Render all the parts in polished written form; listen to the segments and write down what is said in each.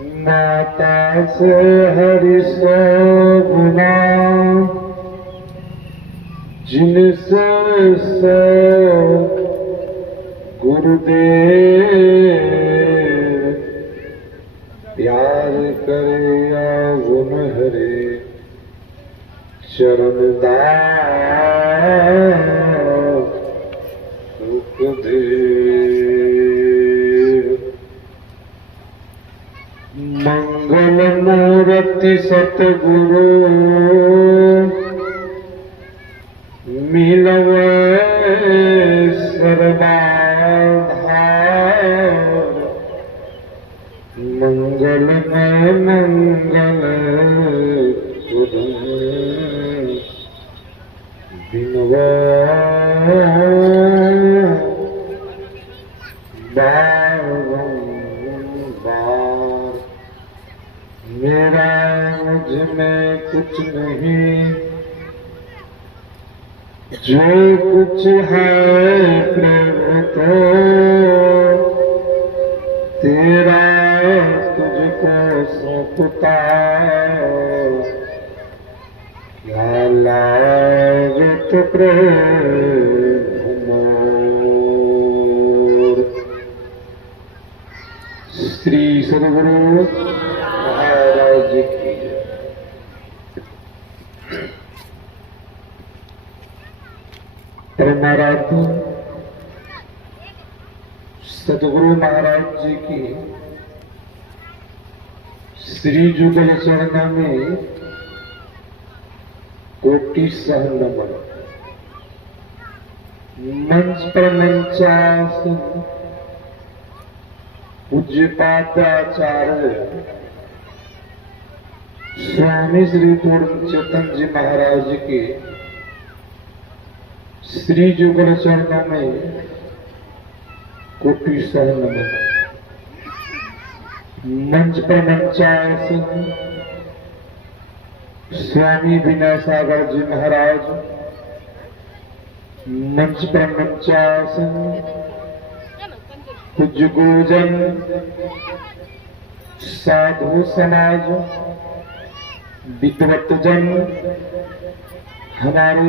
माता से हरि सो गुना, जिनसे सो गुरुदेव, प्यार करे या गुण हरे चरण दास सुखदेव। मंगल मूर्ति सतगुरु मिलवे सर्वाधार, मंगल में मंगल बिनवा बारंबार। मेरा मुझ में कुछ नहीं, जो कुछ है प्रभु तो तेरा तुझको सौंपता, क्या लागत प्रभु मोर। श्री सद्गुरु महाराज की जय। परमाराध्य सद्गुरु महाराज जी की श्री जुगल चरण में कोटि सह नमन। मंच पर मंचासन पूज्यपादाचार्य स्वामी श्री पूर्ण चेतन जी महाराज के श्री जुगल चरणों में कोटि सह नमन। मंच पर मंचासन स्वामी विनय सागर जी महाराज, मंच पर मंचासन पूज्य गुरुजन, साधु समाज, विद्वतजन, हमारे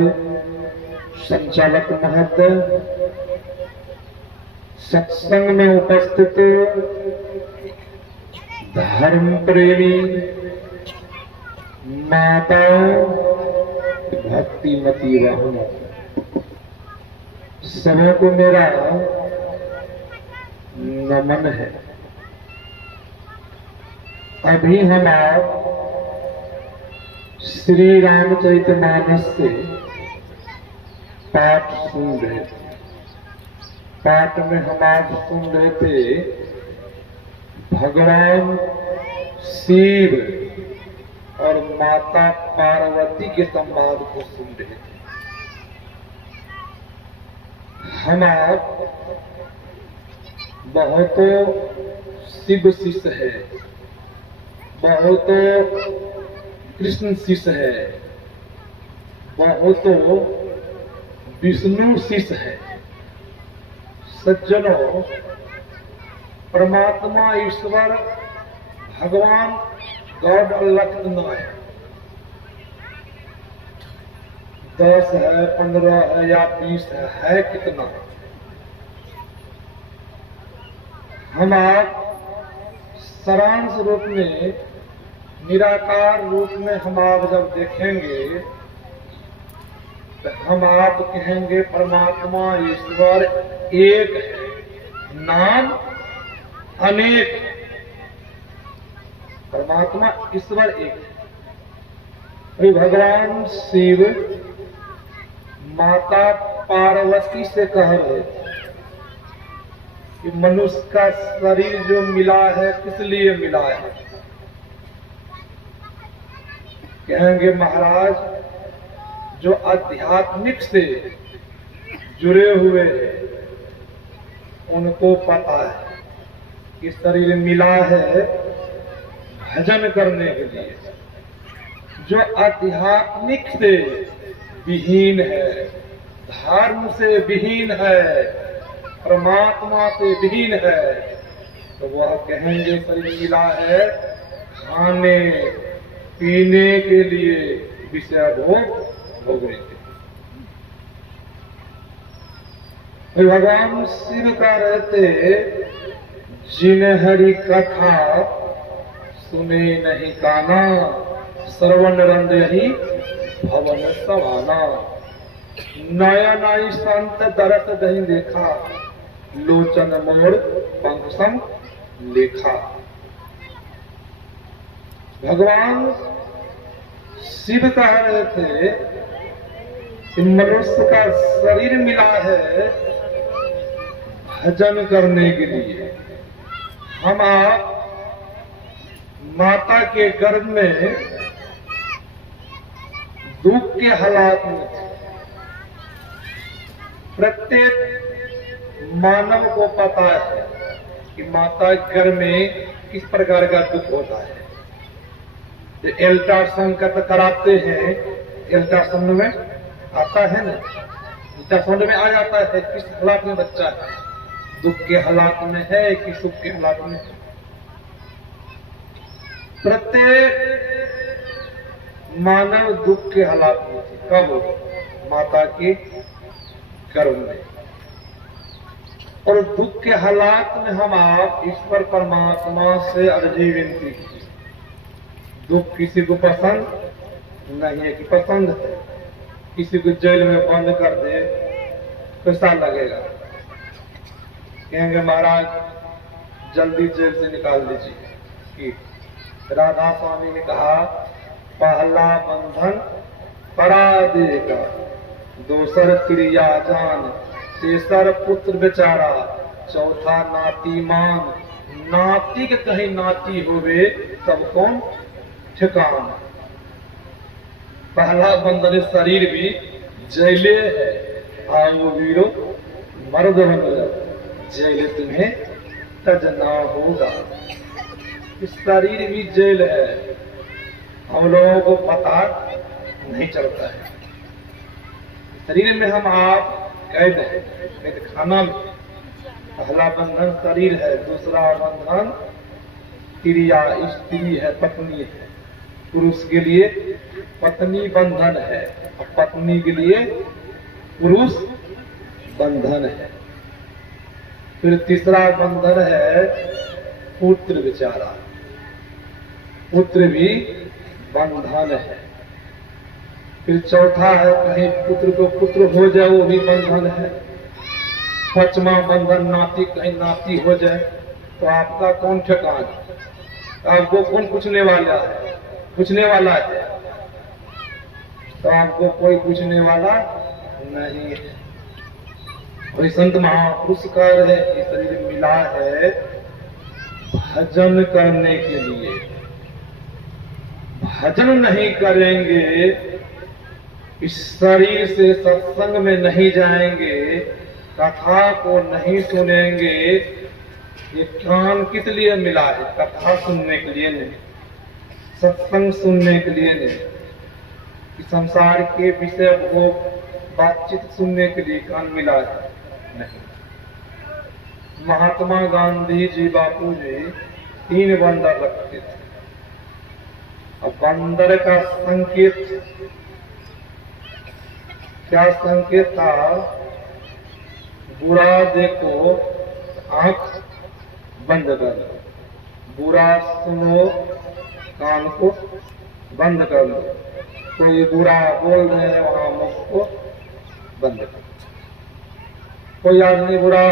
संचालक महत्व, सत्संग में उपस्थित धर्म प्रेमी माताओं, भक्तिमती बहनों, सबों को मेरा नमन है। अभी हम आप श्री रामचरितमानस से पाठ सुन रहे थे। पाठ में हम आप सुन रहे थे भगवान शिव और माता पार्वती के संवाद को सुन रहे थे। हम आप बहुत शिव शिष्य है, बहुत कृष्ण शिष्य है, बहुत विष्णु शिष्य है। सज्जनों, परमात्मा ईश्वर भगवान गॉड अल्लाह कितना है? 10 है, 15 है या 20 है कितना? हम आप सारांश रूप में, निराकार रूप में हम आप जब देखेंगे तो हम आप कहेंगे परमात्मा ईश्वर एक है, नाम अनेक। परमात्मा ईश्वर एक है। भगवान शिव माता पार्वती से कह रहे थे कि मनुष्य का शरीर जो मिला है किस लिए मिला है? कहेंगे महाराज, जो आध्यात्मिक से जुड़े हुए हैं उनको पता है कि शरीर मिला है भजन करने के लिए। जो आध्यात्मिक से विहीन है, धर्म से विहीन है, परमात्मा से विहीन है, तो वह कहेंगे शरीर मिला है खाने पीने के लिए, विषय भोग भोगने के। तो भगवान शिव का रहते जिन हरि कथा सुने नहीं काना, श्रवण रंग ही भवन समाना। नया नई संत दरस नहीं देखा, लोचन मोर पंकसम लेखा। भगवान शिव कह रहे थे कि मनुष्य का शरीर मिला है भजन करने के लिए। हम आप माता के गर्भ में दुख के हालात में थे। प्रत्येक मानव को पता है कि माता के गर्भ में किस प्रकार का दुख होता है। जो अल्ट्रासाउंड कराते हैं, अल्ट्रासाउंड में आता है ना, अल्ट्रासाउंड में आ जाता है किस हालात में बच्चा है, दुख के हालात में है कि सुख के हालात में है। प्रत्येक मानव दुख के हालात में थे। कब? माता के गर्भ में। और दुख के हालात में हम आप ईश्वर परमात्मा से अर्जी विनती की। दुख किसी को पसंद नहीं है कि पसंद है। किसी को जेल में बंद कर दे कैसा लगेगा? कहेंगे महाराज जल्दी जेल से निकाल दीजिए। कि राधा स्वामी ने कहा पहला बंधन परादे का, दोसर क्रिया जान, तेसर पुत्र बेचारा, चौथा नाती मान। नाती के कहीं नाती होवे तब कौन ठिकान। पहला बंधन शरीर भी जैले है, आओ वीरो मर्द बन जैले तुम्हें तजना होगा। इस शरीर भी जेल है, हम लोगों को पता नहीं चलता है। शरीर में हम आप कैद है, खाना में। पहला बंधन शरीर है, दूसरा बंधन क्रिया स्त्री है, पत्नी है। पुरुष के लिए पत्नी बंधन है और पत्नी के लिए पुरुष बंधन है। फिर तीसरा बंधन है पुत्र बेचारा, पुत्र भी बंधन है। फिर चौथा है कहीं पुत्र को पुत्र हो जाए वो भी बंधन है। पांचवा बंधन नाती, कहीं नाती हो जाए तो आपका कौन ठिकान? आपको कौन पूछने वाला है? पूछने वाला है तो आपको कोई पूछने वाला नहीं है। और संत महापुरुष कह रहे कि शरीर मिला है भजन करने के लिए। भजन नहीं करेंगे, इस शरीर से सत्संग में नहीं जाएंगे, कथा को नहीं सुनेंगे। ये ज्ञान किस लिए मिला है? कथा सुनने के लिए नहीं, सत्संग सुनने के लिए नहीं, कि संसार के विषय भोग बातचीत सुनने के लिए कान मिला है नहीं। महात्मा गांधी जी बापू जी 3 बंदर रखते थे। अब बंदर का संकेत क्या संकेत था? बुरा देखो आंख बंद कर लो, बुरा सुनो कान को बंद कर लो, कोई बुरा बोल रहे हैं वहां मुख को बंद कर लो। कोई आदमी बुरा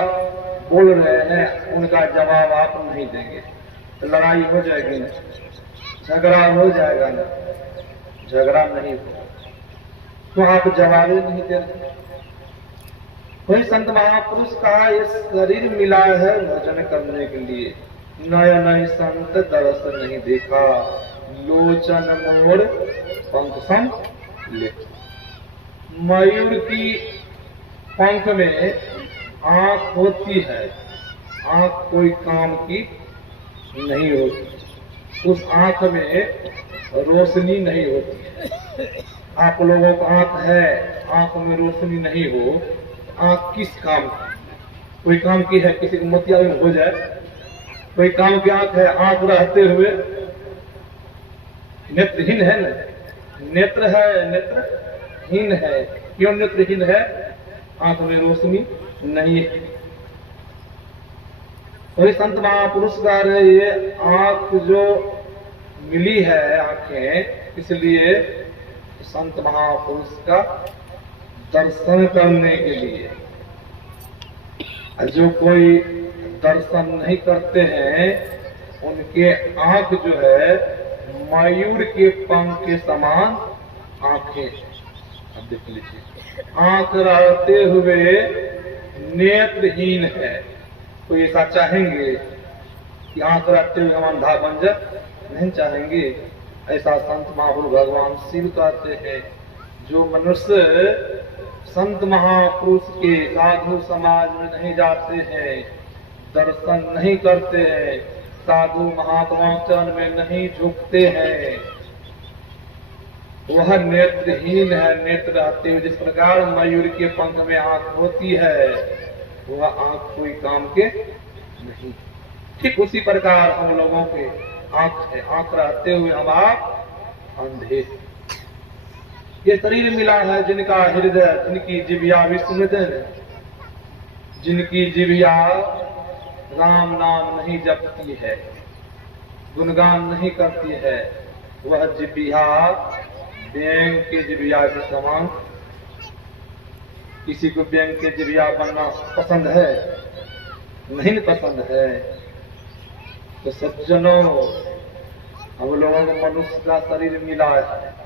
बोल रहे हैं उनका जवाब आप नहीं देंगे तो लड़ाई हो जाएगी ना, झगड़ा हो जाएगा ना। झगड़ा नहीं होगा तो आप जवाब ही नहीं दे रहे। कोई संत महापुरुष कहा ये शरीर मिला है भजन करने के लिए। नया नए संत दरस नहीं देखा, लोचन मोर पंख सम लेखा। मयूर की पंख में आंख होती है, आंख कोई काम की नहीं होती, उस आंख में रोशनी नहीं होती। आप लोगों को आंख है, आंख में रोशनी नहीं हो, आंख किस काम की? कोई काम की है? किसी को मोतियाबिंद हो जाए कोई काम की आंख है, आंख रहते हुए नेत्रहीन है न, नेत्र है नेत्रहीन है। क्यों नेत्रहीन है? आंख में रोशनी नहीं है। वही संत महापुरुष का रहे, ये आंख जो मिली है आंखें, इसलिए संत महापुरुष का दर्शन करने के लिए। जो कोई दर्शन नहीं करते हैं उनके आंख जो है मयूर के पंख के समान आंखें। अब देख लीजिए, आंख रहते हुए नेत्रहीन है। कोई ऐसा चाहेंगे कि आंख रहते हुए हम अंधा बन जाए? नहीं चाहेंगे। ऐसा संत महापुरुष भगवान शिव कहते हैं। जो मनुष्य संत महापुरुष के साधु समाज में नहीं जाते हैं, दर्शन नहीं करते हैं, साधु महात्मा चरण में नहीं झुकते हैं, वह नेत्रहीन है। नेत्र रहते हुए जिस प्रकार मयूर के पंख में आंख होती है, वह आंख कोई काम के नहीं। ठीक उसी प्रकार हम लोगों के आंख है, आंख रहते हुए हम आप अंधे। ये शरीर मिला है जिनका हृदय, जिनकी जिभिया विस्मृत है, जिनकी जिभिया राम नाम नहीं जपती है, गुणगान नहीं करती है, वह जिभिया व्यंग के जिभिया के समान। किसी को व्यंग के जिभिया बनना पसंद है? नहीं पसंद है। तो सज्जनों, हम लोगों को मनुष्य का शरीर मिला है,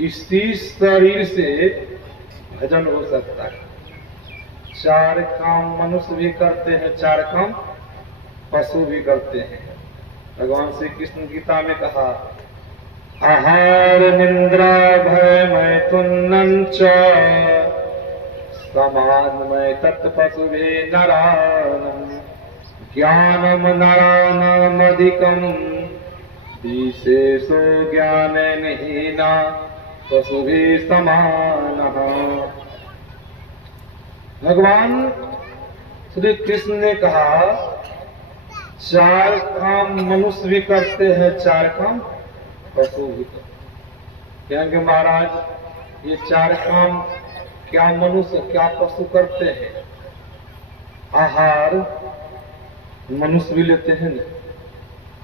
इसी शरीर से भजन हो सकता है। 4 काम मनुष्य भी करते हैं, 4 काम पशु भी करते हैं। भगवान श्री कृष्ण गीता में कहा, आहार निंद्रा भय मैथुनं च समानमय तत्पशुभे नराणाम् ज्ञानम नराणामधिकम् विशेषो ज्ञानहीना पशुभि समानः। भगवान श्री कृष्ण ने कहा, 4 काम मनुष्य भी करते हैं, 4 काम पशु भी करते। कहेंगे महाराज, ये 4 काम क्या मनुष्य क्या पशु करते हैं? आहार मनुष्य भी लेते हैं,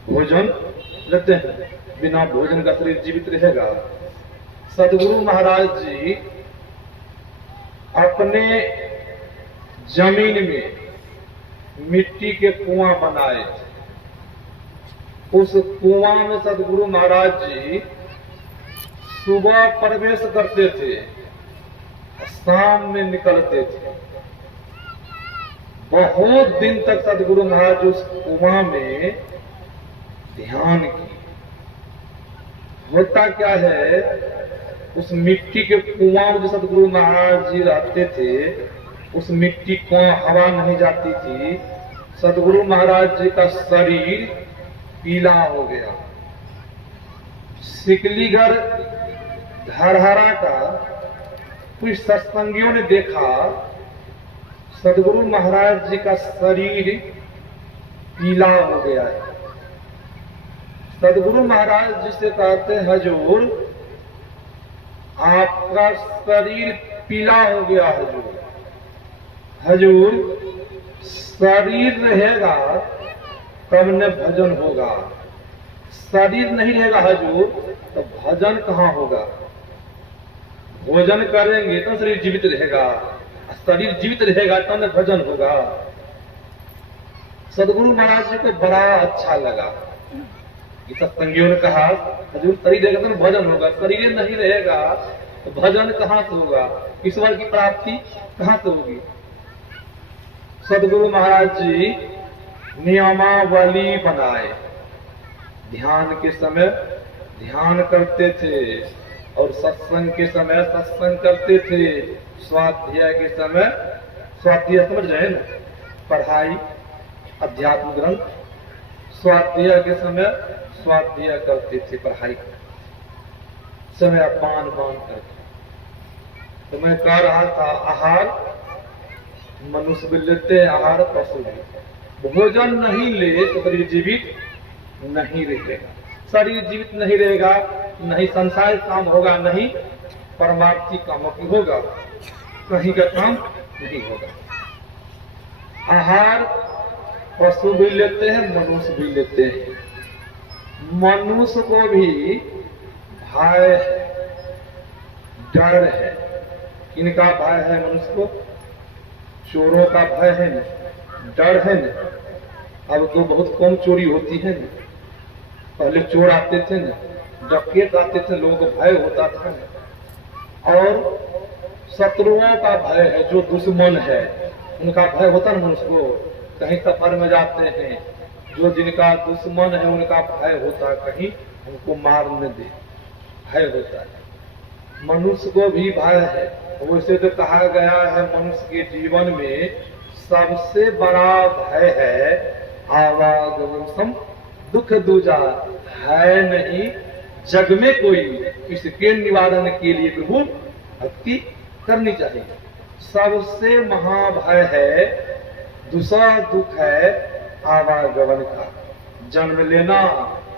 भोजन लेते हैं, बिना भोजन का शरीर जीवित रहेगा? सदगुरु महाराज जी अपने जमीन में मिट्टी के कुआं बनाए थे। उस कुआं में सदगुरु महाराज जी सुबह प्रवेश करते थे, शाम में निकलते थे। बहुत दिन तक सदगुरु महाराज उस कुआं में ध्यान की। होता क्या है, उस मिट्टी के कुआं में जो सदगुरु महाराज जी रहते थे, उस मिट्टी को हवा नहीं जाती थी। सदगुरु महाराज जी का शरीर पीला हो गया। सिकलीगढ़ धरहरा का कुछ सत्संगियों ने देखा, सदगुरु महाराज जी का शरीर पीला हो गया है। सदगुरु महाराज जी से कहते हैं, हजूर आपका शरीर पीला हो गया। हजूर शरीर रहेगा तब न भजन होगा, शरीर नहीं रहेगा हजूर तो भजन कहाँ होगा? भोजन करेंगे तो शरीर जीवित रहेगा, शरीर जीवित रहेगा तब न भजन होगा। सदगुरु महाराज जी को बड़ा अच्छा लगा। सत्संगियों ने कहा, हजूर शरीर रहेगा तो भजन होगा, शरीर नहीं रहेगा तो भजन कहाँ से होगा? ईश्वर की प्राप्ति कहाँ से होगी? सदगुरु महाराज जी नियमावली बनाए। ध्यान के समय ध्यान करते थे और सत्संग के समय सत्संग करते थे। स्वाध्याय के समय, स्वाध्याय समझ रहे हैं ना, पढ़ाई अध्यात्म ग्रंथ, स्वाध्याय के समय स्वाध्याय करते थे, पढ़ाई करते समय पान करते। तो मैं कह रहा था, आहार मनुष्य भी लेते हैं, आहार पशु भी। भोजन नहीं ले तो शरीर जीवित नहीं रहेगा। शरीर जीवित नहीं रहेगा, नहीं संसार काम होगा, नहीं परमार्थी कामों की होगा, कहीं का काम नहीं होगा। आहार पशु भी लेते हैं, मनुष्य भी लेते हैं। मनुष्य को भी भय है, डर है। किनका भय है मनुष्य को? चोरों का भय है न, डर है न। अब तो बहुत कम चोरी होती है न, पहले चोर आते थे न, डकैत आते थे, लोगों को भय होता था न। और शत्रुओं का भय है, जो दुश्मन है उनका भय होता है मनुष्य को। कहीं सफर में जाते हैं, जो जिनका दुश्मन है उनका भय होता है, कहीं उनको मार न दे, भय होता है। मनुष्य को भी भय है। वैसे तो कहा गया है मनुष्य के जीवन में सबसे बड़ा भय है आवागमन दुख दूजा। है नहीं जग में कोई, इसके निवारण के लिए प्रभु भक्ति करनी चाहिए। सबसे महाभय है, दूसरा दुख है आवागमन का, जन्म लेना,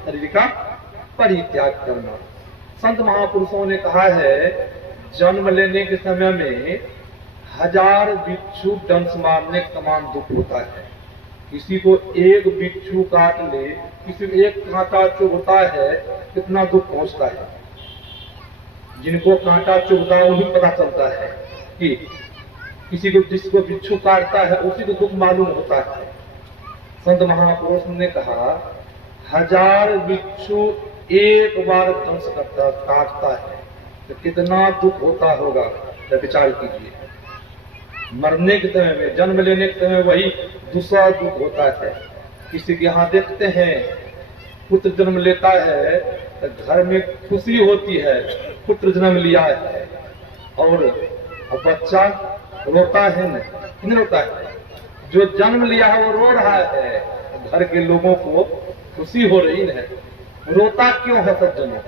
शरीर का परित्याग करना। संत महापुरुषों ने कहा है जन्म लेने के समय में 1000 बिच्छू डंस मारने के समान दुख होता है। किसी को एक बिच्छू काट ले, किसी को एक कांटा चुभता है, कितना दुख पहुंचता है। जिनको कांटा चुभता है उन्हें पता चलता है कि किसी को, जिसको बिच्छू काटता है उसी को दुख मालूम होता है। संत महापुरुष ने कहा 1000 बिच्छू एक बार दंश करता, काटता है तो कितना दुख होता होगा, विचार कीजिए। मरने के समय में, जन्म लेने के समय वही दूसरा दुख होता है। किसी के यहाँ देखते हैं पुत्र जन्म लेता है तो घर में खुशी होती है, पुत्र जन्म लिया है, और बच्चा रोता है न, नहीं रोता है। जो जन्म लिया है वो रो रहा है, घर के लोगों को खुशी हो रही है। रोता क्यों है सज्जनों?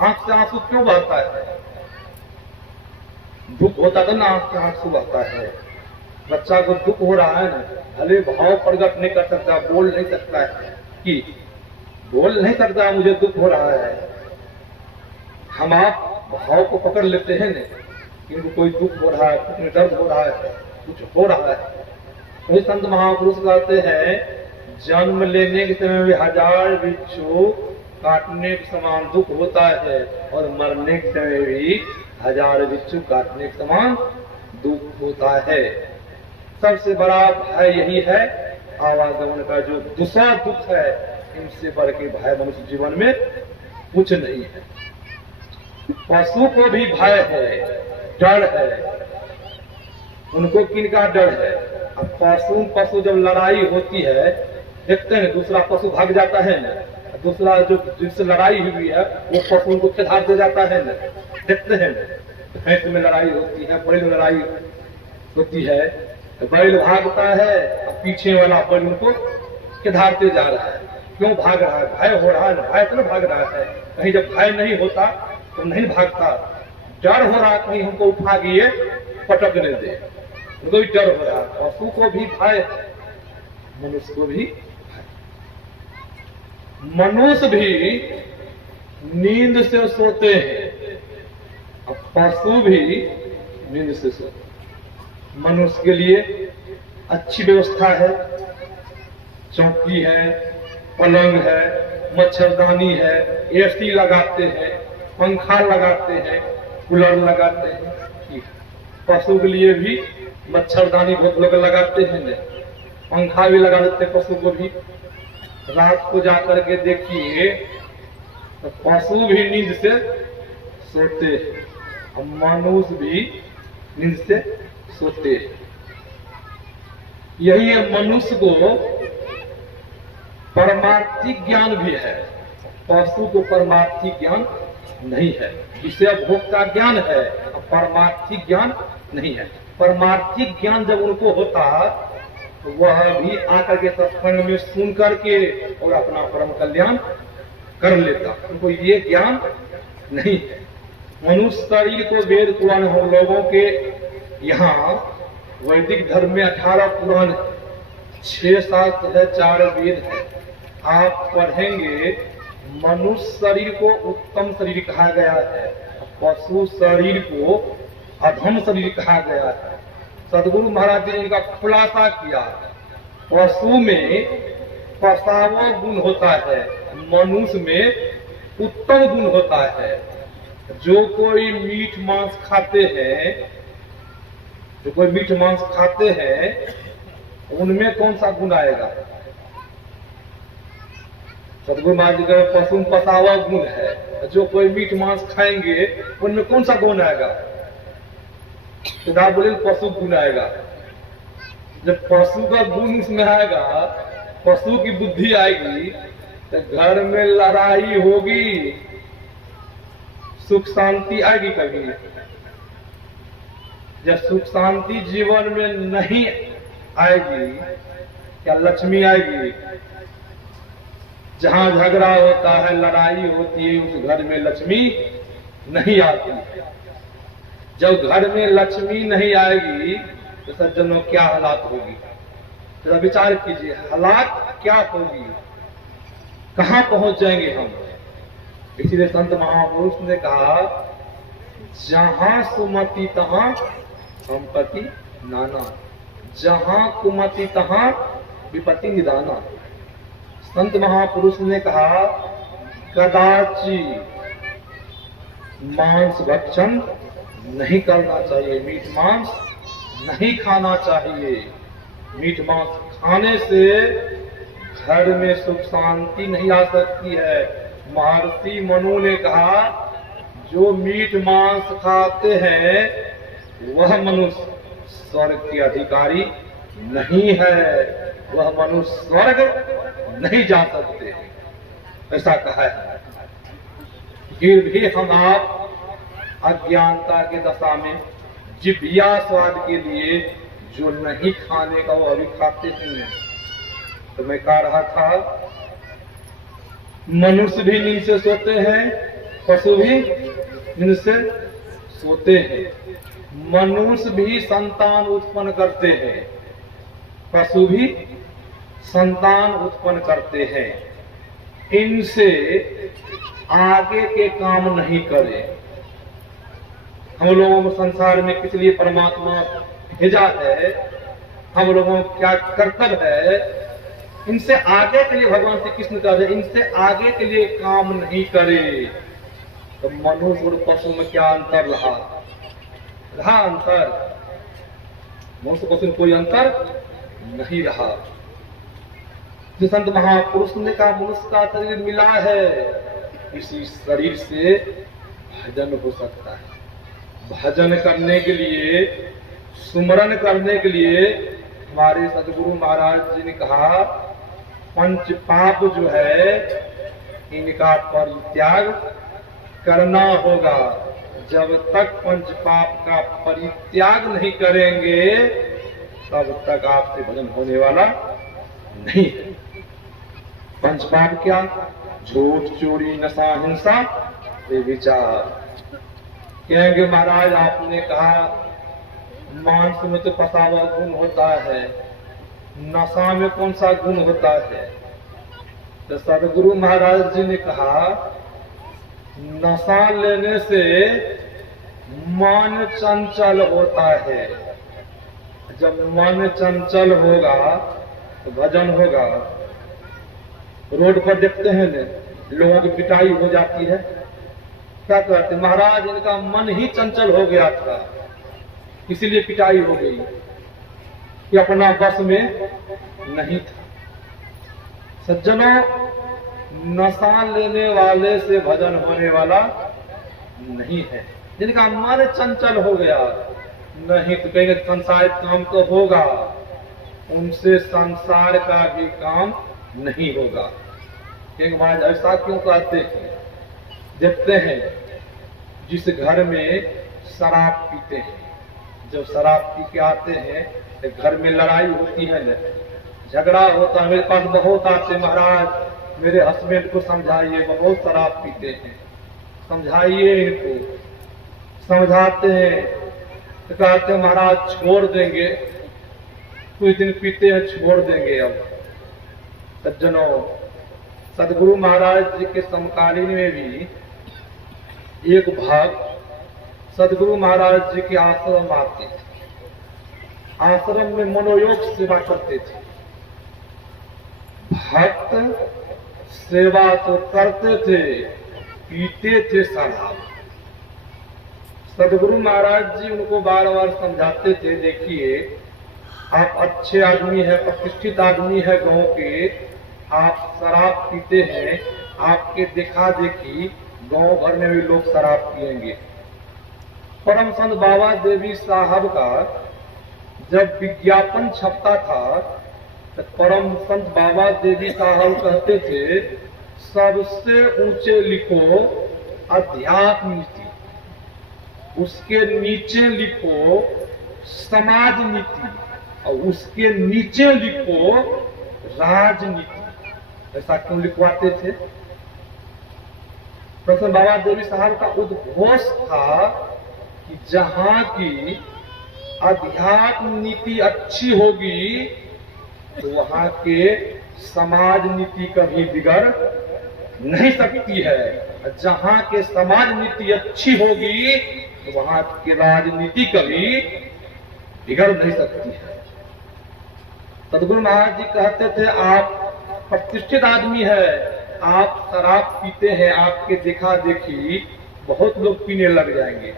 आंख से आंसू क्यों बहता है? दुख होता तो ना आंख से आंसू बहता है। बच्चा को दुख हो रहा है ना, भले भाव प्रकट नहीं कर सकता, बोल नहीं सकता है कि बोल नहीं सकता मुझे दुख हो रहा है। हम आप भाव को पकड़ लेते हैं ना, किनको कोई दुख हो रहा है, कुछ दर्द हो रहा है, कुछ हो रहा है। वही संत महापुरुष कहते हैं जन्म लेने के समय में 1000 बिच्छू काटने के समान दुख होता है, और मरने के समय भी 1000 बिच्छू काटने के समान दुख होता है। सबसे बड़ा भय यही है आवागमन का, जो दूसरा दुख है। इनसे बढ़ के भय मनुष्य जीवन में कुछ नहीं है। पशु को भी भय है, डर है। उनको किनका डर है? अब पशु जब लड़ाई होती है, देखते हैं दूसरा पशु भाग जाता है न, दूसरा जो जिससे लड़ाई हुई है वो पशु उनको खेदार दे जाता है न, देखते हैं। भैंस में लड़ाई होती है, बैल में लड़ाई होती है, तो बैल भागता है, पीछे वाला बैल उनको खेदारते जा रहा है। क्यों भाग रहा है? भय हो रहा है, भय तो भाग रहा है। कहीं जब भय नहीं होता तो नहीं भागता, डर हो रहा कहीं हमको उठा के ये पटकने दे, उनको भी डर हो रहा है। पशु को भी भय, मनुष्य को भी भय। मनुष्य भी नींद से सोते हैं, अब पशु भी नींद से सोते हैं। मनुष्य के लिए अच्छी व्यवस्था है, चौकी है, पलंग है, मच्छरदानी है, एसी लगाते हैं, पंखा लगाते हैं, कूलर लगाते हैं। पशु के लिए भी मच्छरदानी बहुत लोग लगाते हैं, पंखा भी लगा देते हैं पशु को भी। रात को जाकर के देखिए तो पशु भी नींद से सोते हैं, और मनुष्य भी नींद से सोते हैं। यही है, मनुष्य को परमार्थिक ज्ञान भी है, पशु को परमार्थिक ज्ञान नहीं है। विषय भोग का ज्ञान है, परमार्थिक ज्ञान नहीं है। परमार्थिक ज्ञान जब उनको होता तो वह भी आकर के सत्संग में सुन करके और अपना परम कल्याण कर लेता। उनको ये ज्ञान नहीं है। मनुष्य शरीर को वेद पुराण, हम लोगों के यहाँ वैदिक धर्म में 18 पुराण, 6 शास्त्र है, 4 वेद है। आप पढ़ेंगे, मनुष्य शरीर को उत्तम शरीर कहा गया है, पशु शरीर को अधम शरीर कहा गया है। सदगुरु महाराज जी ने इनका खुलासा किया। पशु में पसाव गुण होता है, मनुष्य में उत्तम गुण होता है। जो कोई मीठ मांस खाते हैं, जो कोई मीठ मांस खाते हैं, उनमें कौन सा गुण आएगा? सदगुरु महाराज जी का पशु में पसावा गुण है। जो कोई मीठ मांस खाएंगे, उनमें कौन सा गुण आएगा? तो बोले पशु गुण आएगा। जब पशु का गुण इसमें आएगा, पशु की बुद्धि आएगी, तो घर में लड़ाई होगी, सुख शांति आएगी कभी? जब सुख शांति जीवन में नहीं आएगी, क्या लक्ष्मी आएगी? जहां झगड़ा होता है, लड़ाई होती है, उस घर में लक्ष्मी नहीं आती। जब घर में लक्ष्मी नहीं आएगी तो सज्जनों क्या हालात होगी? जरा विचार कीजिए, हालात क्या होगी, कहां पहुंच जाएंगे हम? इसीलिए संत महापुरुष ने कहा, जहां सुमति तहां संपत्ति नाना, जहां कुमति तहां विपत्ति निदाना। संत महापुरुष ने कहा, कदाचि मांस भक्षण नहीं करना चाहिए, मीट मांस नहीं खाना चाहिए। मीट मांस खाने से घर में सुख शांति नहीं आ सकती है। महर्षि मनु ने कहा, जो मीट मांस खाते हैं वह मनुष्य स्वर्ग के अधिकारी नहीं है, वह मनुष्य स्वर्ग नहीं जा सकते, ऐसा कहा है। फिर भी हम आप अज्ञानता के दशा में जिभ्या स्वाद के लिए जो नहीं खाने का वो अभी खाते नहीं है। तो मैं कह रहा था, मनुष्य भी नींद से सोते हैं, पशु भी नींद से सोते हैं। मनुष्य भी संतान उत्पन्न करते हैं, पशु भी संतान उत्पन्न करते हैं। इनसे आगे के काम नहीं करें। हम लोगों को संसार में किस लिए परमात्मा भेजा है, हम लोगों को क्या कर्तव्य है, इनसे आगे के लिए भगवान श्री कृष्ण कह रहे, इनसे आगे के लिए काम नहीं करे। तो मनुष्य और पशु में क्या अंतर रहा अंतर? मनुष्य पशु में कोई अंतर नहीं रहा। जो संत महापुरुष ने कहा, मनुष्य का शरीर मिला है, इसी शरीर से भजन हो सकता है। भजन करने के लिए, सुमरन करने के लिए हमारे सदगुरु महाराज जी ने कहा, पंच पाप जो है इनका परित्याग करना होगा। जब तक पंच पाप का परित्याग नहीं करेंगे, तब तक आपसे भजन होने वाला नहीं है। पंच पाप क्या? झूठ, चोरी, नशा, हिंसा, बेविचार। कहेंगे महाराज आपने कहा मांस में तो पसावा गुण होता है, नशा में कौन सा गुण होता है? तो सदगुरु महाराज जी ने कहा, नशा लेने से मन चंचल होता है। जब मन चंचल होगा तो भजन होगा। रोड पर देखते हैं न, लोगों की पिटाई हो जाती है, क्या कहते? महाराज इनका मन ही चंचल हो गया था, इसीलिए पिटाई हो गई, कि अपना बस में नहीं था। सज्जनों, नशा लेने वाले से भजन होने वाला नहीं है। जिनका मन चंचल हो गया, नहीं तो कहेंगे संसार काम तो होगा, उनसे संसार का भी काम नहीं होगा। एक बात ऐसा क्यों कहते हैं? देखते हैं जिस घर में शराब पीते हैं, जब शराब पी के आते हैं तो घर में लड़ाई होती है, झगड़ा होता है। मेरे पास बहुत आते, महाराज मेरे हस्बैंड को समझाइए, बहुत शराब पीते हैं, समझाइए इनको। समझाते हैं तो कहते हैं महाराज छोड़ देंगे, कुछ दिन पीते हैं छोड़ देंगे। अब सज्जनों, सदगुरु महाराज जी के समकालीन में भी एक भक्त सदगुरु महाराज जी के आश्रम आते थे। आश्रम में मनोयोग सेवा करते थे। भक्त सेवा तो करते थे, पीते थे शराब। सदगुरु महाराज जी उनको बार बार समझाते थे, देखिए आप अच्छे आदमी है, प्रतिष्ठित आदमी है गांव के, आप शराब पीते हैं, आपके देखा देखी गांव भर में भी लोग शराब पिएंगे। परम संत बाबा देवी साहब का जब विज्ञापन छपता था तो परम संत बाबा देवी साहब कहते थे, सबसे ऊंचे लिखो अध्यात्म नीति, उसके नीचे लिखो समाज नीति, और उसके नीचे लिखो राजनीति। ऐसा क्यों लिखवाते थे? प्रथम बाबा देवी साहब का उद्घोष था कि जहां की अध्यात्म नीति अच्छी होगी तो वहां के समाज नीति कभी बिगड़ नहीं सकती है। जहां के समाज नीति अच्छी होगी तो वहां की राजनीति कभी बिगड़ नहीं सकती है। सदगुरु महाराज जी कहते थे, आप प्रतिष्ठित आदमी है, आप शराब पीते हैं, आपके देखा देखी बहुत लोग पीने लग जाएंगे।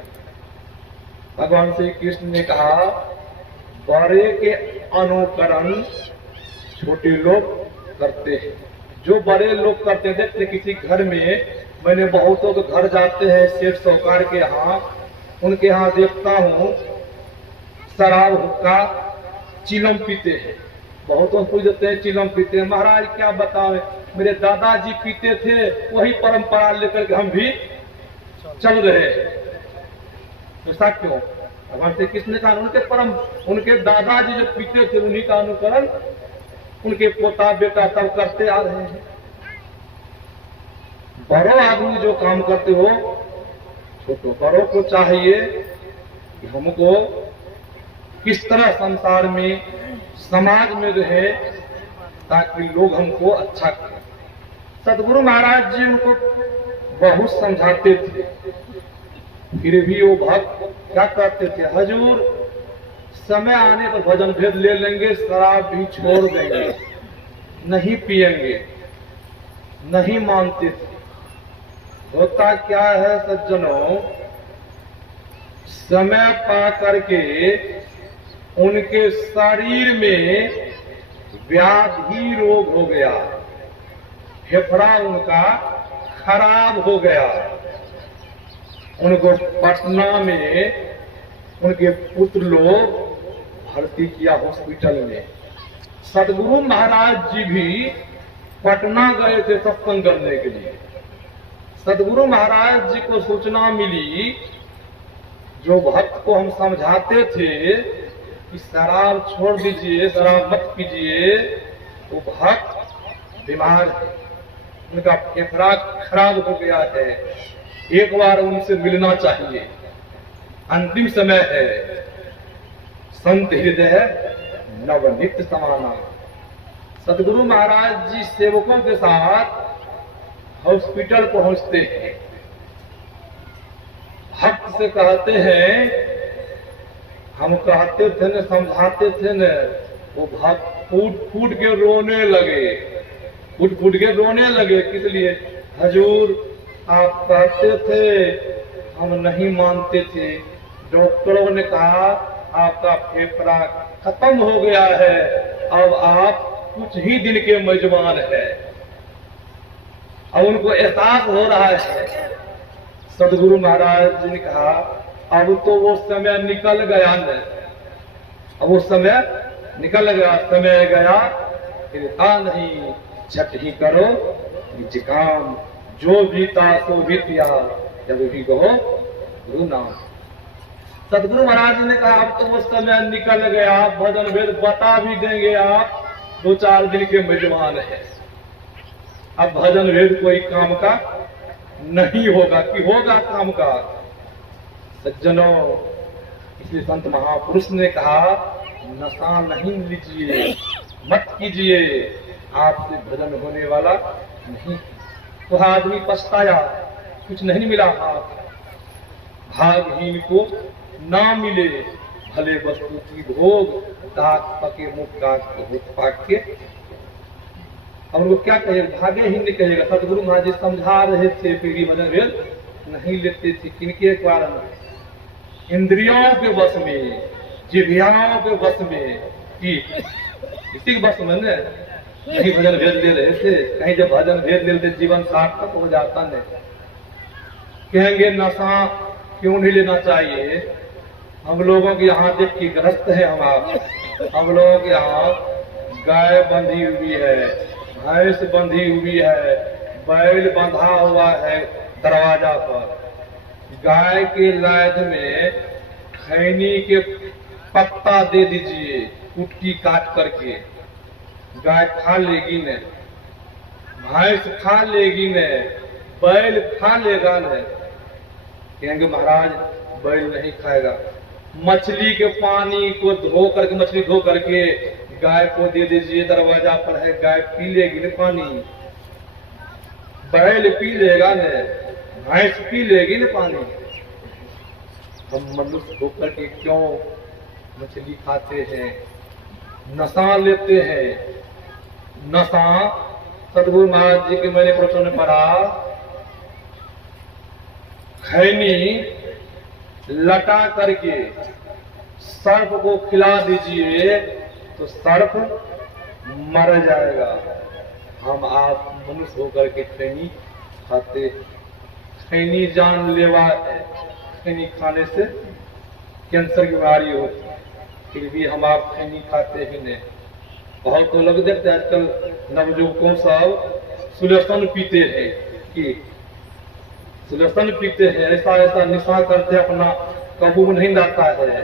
भगवान श्री कृष्ण ने कहा, बड़े के अनुकरण छोटे लोग करते हैं। जो बड़े लोग करते हैं, जैसे किसी घर में, मैंने बहुतों के घर जाते हैं सेठ साहूकार के यहाँ, उनके यहाँ देखता हूँ शराब हुक्का चिलम पीते हैं। बहुतों को देते हैं चिलम पीते हैं। महाराज क्या बताएं, मेरे दादाजी पीते थे, वही परंपरा लेकर के हम भी चल रहे हैं। ऐसा क्यों? भगवान श्री कृष्ण ने कहा, उनके दादाजी जो पीते थे उन्हीं का अनुकरण उनके पोता बेटा सब करते आ रहे हैं। बड़ों आदमी जो काम करते हो, छोटो बड़ों को चाहिए कि हमको किस तरह संसार में समाज में रहे ताकि लोग हमको अच्छा करें। सदगुरु महाराज जी उनको बहुत समझाते थे, फिर भी वो भक्त क्या करते थे, हजूर समय आने पर भजन भेद ले लेंगे, शराब भी छोड़ देंगे, नहीं पिएंगे, नहीं मानते थे। होता क्या है सज्जनों, समय पा करके उनके शरीर में व्याधि रोग हो गया, फेफड़ा उनका खराब हो गया। उनको पटना में उनके पुत्र लोग भर्ती किया हॉस्पिटल में। सदगुरु महाराज जी भी पटना गए थे सत्संग करने के लिए। सदगुरु महाराज जी को सूचना मिली, जो भक्त को हम समझाते थे कि शराब छोड़ दीजिए, शराब मत पीजिए, वो भक्त बीमार है, उनका फेफड़ा खराब हो गया है, एक बार उनसे मिलना चाहिए, अंतिम समय है। संत हृदय नवनित समाना। सदगुरु महाराज जी सेवकों के साथ हॉस्पिटल पहुंचते हैं। भक्त से कहते हैं, हम कहते थे न, समझाते थे न, वो भक्त फूट फूट के रोने लगे, फूट फूट के रोने लगे। किस लिए? हजूर आप कहते थे, हम नहीं मानते थे, डॉक्टरों ने कहा आपका फेफड़ा खत्म हो गया है, अब आप कुछ ही दिन के मेजबान है। अब उनको एहसास हो रहा है। सदगुरु महाराज जी ने कहा, अब तो वो समय निकल गया न, अब वो समय निकल गया, समय गया फिर था नहीं, झट ही करो निज काम, जो बीता सो बीतिया, जब भी कहो गुरु नाम। सदगुरु महाराज ने कहा, अब तो वो समय निकल गया, भजन भेद बता भी देंगे आप, 2-4 दिन के मेजबान है। अब भजन भेद कोई काम का नहीं होगा कि होगा काम का? सज्जनों, इसलिए संत महापुरुष ने कहा, नशा नहीं लीजिए, मत कीजिए, आपसे भजन होने वाला नहीं। तो आदमी पछताया, कुछ नहीं मिला, भागहीन को ना मिले, भले वस्तु की भोग, दाग पके मुख पाक के। हम लोग क्या कहेगा, भागे ही नहीं कहेगा। सतगुरु महाराज जी समझा रहे थे, पीढ़ी भजन वेद नहीं लेते थे, किनके कारण? इंद्रियों के वश में, जिह्वाओं के वश में, कि इसी के वश में नहीं भजन भेद ले रहे थे। कहीं जब भजन भेद ले लेते जीवन सार्थक हो जाता न। कहेंगे नशा क्यों नहीं लेना चाहिए? हम लोगों के यहाँ देख के ग्रस्त है हम लोगों के यहाँ गाय बंधी हुई है, भैंस बंधी हुई है, बैल बंधा हुआ है दरवाजा पर। गाय के लाद में खैनी के पत्ता दे दीजिए, कुटकी काट करके, गाय खा लेगी न, भैंस खा लेगी न, बैल खा लेगा न। कहेंगे महाराज बैल नहीं खाएगा। मछली के पानी को धो करके, मछली धो करके गाय को दे दीजिए, दरवाजा पर है, गाय पी लेगी न पानी, बैल पी लेगा न, भैंस पी लेगी न पानी। हम मनुष्य होकर के क्यों मछली खाते हैं, नशा लेते हैं? नशा सतगुरु महाराज जी के मैंने प्रश्न में पढ़ा, खैनी लटा करके सर्प को खिला दीजिए तो सर्प मर जाएगा। हम आप मनुष्य होकर के खैनी खाते। खैनी जानलेवा है, खैनी खाने से कैंसर की बीमारी होती है, फिर भी हम आप खैनी खाते ही नहीं। बहुत तो लोग देखते हैं आजकल नवयुवकों सब सुलेसन पीते हैं, कि सुलेसन पीते हैं, ऐसा ऐसा निशा करते, अपना काबू में नहीं आता है।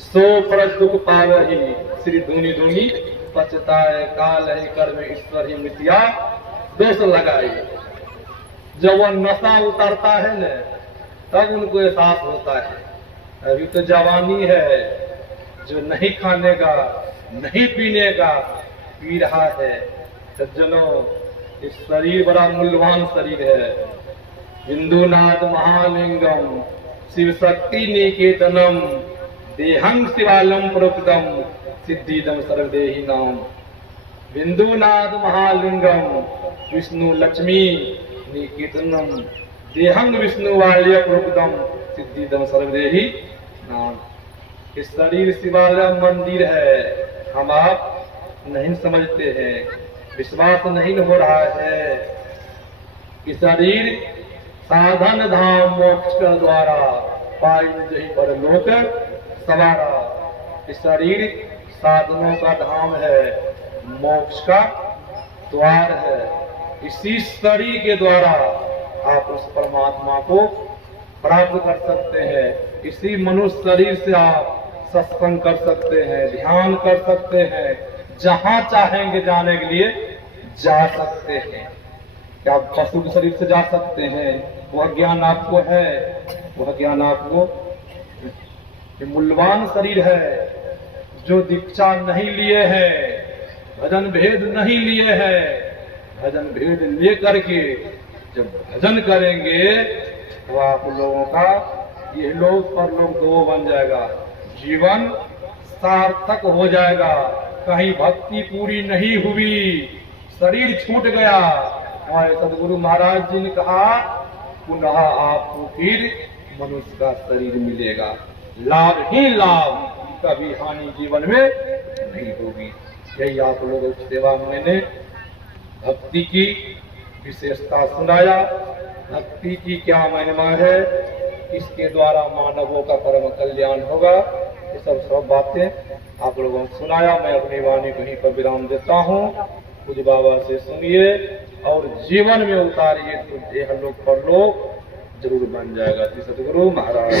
सो परस दुख पावहि श्री धुनी धुनी पछताए, काल है कर्म ईश्वर ही मितिया दोष लगाए। जब वह नशा उतारता है न, तब उनको एहसास होता है अभी तो जवानी है। जो नहीं खाने का, नहीं पीने का पी रहा है। सज्जनों, इस शरीर बड़ा मूल्यवान शरीर है। हिंदुनाथ महालिंगम शिव शक्ति निकेतनम देहं शिवालम प्रोक्तम सिद्धिदम सर्वदेही नाम। हिंदुनाथ महालिंगम विष्णु लक्ष्मी निकेतनम देहं विष्णुवाल्य प्रोक्तम सिद्धिदम सर्वदेही नाम। इस शरीर शिवालय मंदिर है, हम आप नहीं समझते हैं, विश्वास नहीं हो रहा है। कि शरीर साधन धाम मोक्ष के द्वारा पाई जही पर लोक सवारा। इस शरीर साधनों का धाम है, मोक्ष का द्वार है। इसी शरीर के द्वारा आप उस परमात्मा को प्राप्त कर सकते हैं। इसी मनुष्य शरीर से आप सत्संग कर सकते हैं, ध्यान कर सकते हैं, जहां चाहेंगे जाने के लिए जा सकते हैं। क्या आप पशु के शरीर से जा सकते हैं? वह ज्ञान आपको है, वह ज्ञान आपको। मूल्यवान शरीर है। जो दीक्षा नहीं लिए है, भजन भेद नहीं लिए है, भजन भेद ले करके जब भजन करेंगे तो आप लोगों का ये लोग पर लोग दो बन जाएगा, जीवन सार्थक हो जाएगा। कहीं भक्ति पूरी नहीं हुई, शरीर छूट गया। हमारे सदगुरु महाराज जी ने कहा पुनः आपको फिर मनुष्य का शरीर मिलेगा, लाभ ही लाभ, कभी हानि जीवन में नहीं होगी। यही आप लोगों की सेवा में मैंने भक्ति की विशेषता सुनाया, भक्ति की क्या महिमा है, इसके द्वारा मानवों का परम कल्याण होगा। ये सब बातें आप लोगों को सुनाया। मैं अपनी वाणी को यहीं पर विराम देता हूँ। कुछ बाबा से सुनिए और जीवन में उतारिए, तो यह लोग पर लोग जरूर बन जाएगा। सदगुरु महाराज।